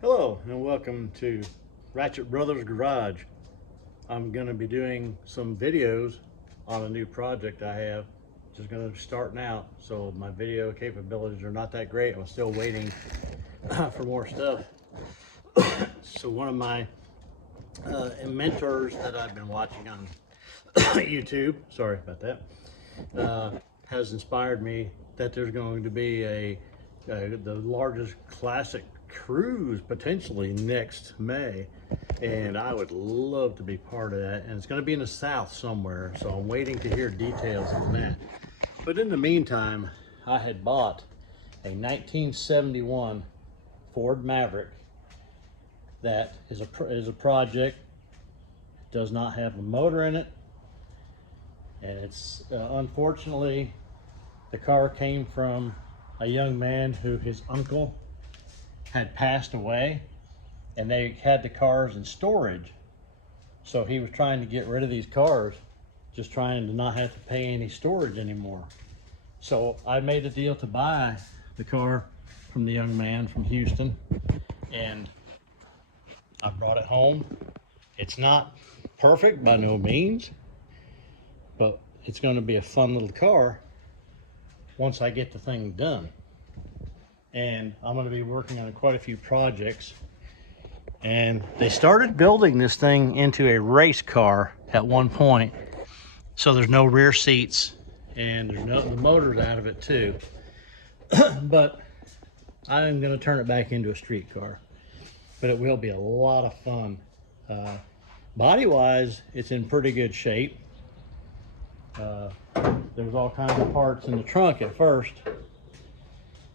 Hello and welcome to Ratchet Brothers Garage. I'm going to be doing some videos on a new project I have. Just going to be starting out, so my video capabilities are not that great. I'm still waiting for more stuff. So one of my mentors that I've been watching on YouTube, sorry about that, has inspired me that there's going to be the largest classic cruise potentially next May, and I would love to be part of that. And it's going to be in the south somewhere, so I'm waiting to hear details on that. But in the meantime, I had bought a 1971 Ford Maverick that is a project. Does not have a motor in it, and it's unfortunately the car came from a young man who his uncle had passed away, and they had the cars in storage, so he was trying to get rid of these cars, just trying to not have to pay any storage anymore. So I made a deal to buy the car from the young man from Houston, and I brought it home. It's not perfect by no means, but it's going to be a fun little car once I get the thing done. And I'm going to be working on quite a few projects. And they started building this thing into a race car at one point, so there's no rear seats and there's no, the motor's out of it too. But I'm going to turn it back into a street car, but it will be a lot of fun. Body wise, it's in pretty good shape. There's all kinds of parts in the trunk at first,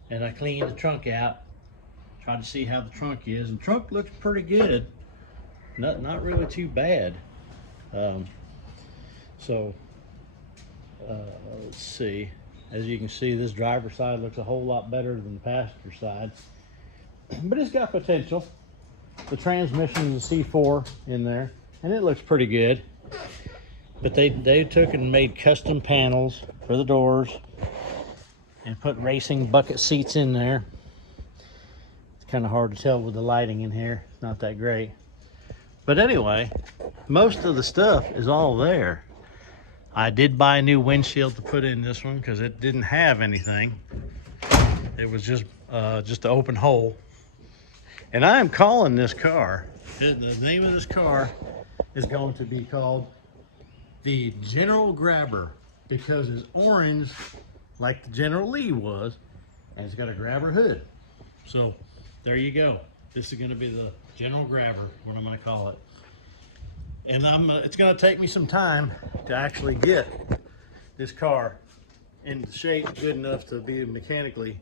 and I cleaned the trunk out, tried to see how the trunk is, and the trunk looks pretty good. Not really too bad. Let's see. As you can see, this driver's side looks a whole lot better than the passenger side, but it's got potential. The transmission is a C4 in there, and it looks pretty good. But they took and made custom panels for the doors and put racing bucket seats in there. It's kind of hard to tell with the lighting in here. It's not that great. But anyway, most of the stuff is all there. I did buy a new windshield to put in this one because it didn't have anything. It was just an open hole. And I am calling this car, the name of this car is going to be called the General Grabber, because it's orange like the General Lee was, and it's got a grabber hood. So there you go. This is going to be the General Grabber, what I'm going to call it. And it's going to take me some time to actually get this car in shape good enough to be mechanically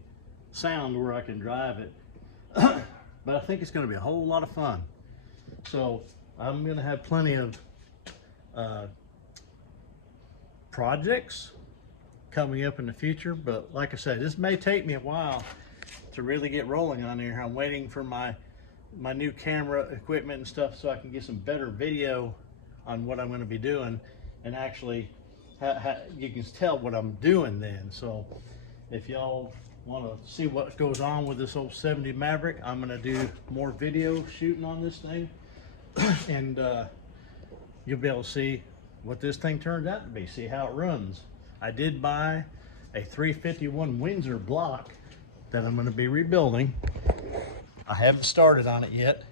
sound where I can drive it. But I think it's going to be a whole lot of fun. So I'm going to have plenty of projects coming up in the future, but like I said, this may take me a while to really get rolling on here. I'm waiting for my new camera equipment and stuff so I can get some better video on what I'm going to be doing, and actually you can tell what I'm doing then. So if y'all want to see what goes on with this old 70 Maverick, I'm going to do more video shooting on this thing, and you'll be able to see what this thing turns out to be, see how it runs. I did buy a 351 Windsor block that I'm going to be rebuilding. I haven't started on it yet,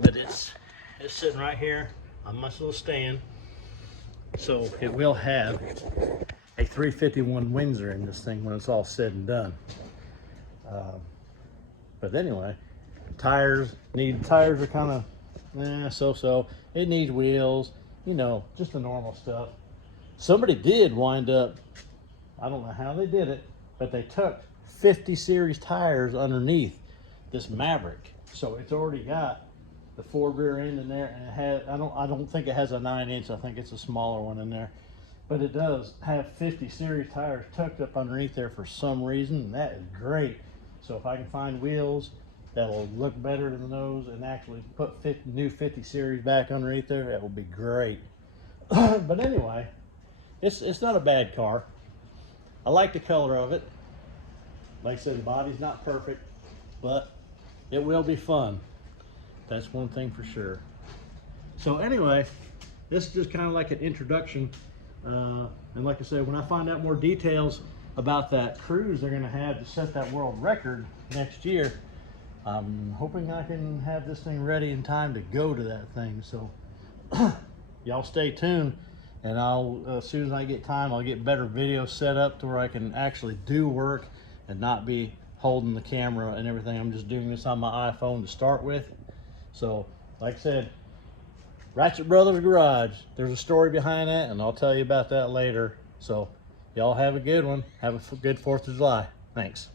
but it's sitting right here on my little stand, so it will have a 351 Windsor in this thing when it's all said and done. But anyway, tires are kind of so. It needs wheels, you know, just the normal stuff. Somebody did wind up, I don't know how they did it, but they took 50 series tires underneath this Maverick, so it's already got the Ford rear end in there, and it has, I don't think it has a 9-inch. I think it's a smaller one in there, but it does have 50 series tires tucked up underneath there for some reason, and that is great. So if I can find wheels that'll look better than those and actually put new 50 series back underneath there, that will be great. But anyway, it's not a bad car. I like the color of it. Like I said, the body's not perfect, but it will be fun. That's one thing for sure. So anyway, this is just kind of like an introduction. And like I said, when I find out more details about that cruise they're going to have to set that world record next year, I'm hoping I can have this thing ready in time to go to that thing. So y'all stay tuned, and I'll as soon as I get time, I'll get better video set up to where I can actually do work and not be holding the camera and everything. I'm just doing this on my iPhone to start with. So like I said, Ratchet Brothers Garage, there's a story behind that, and I'll tell you about that later. So y'all have a good one. Have a good 4th of July. Thanks.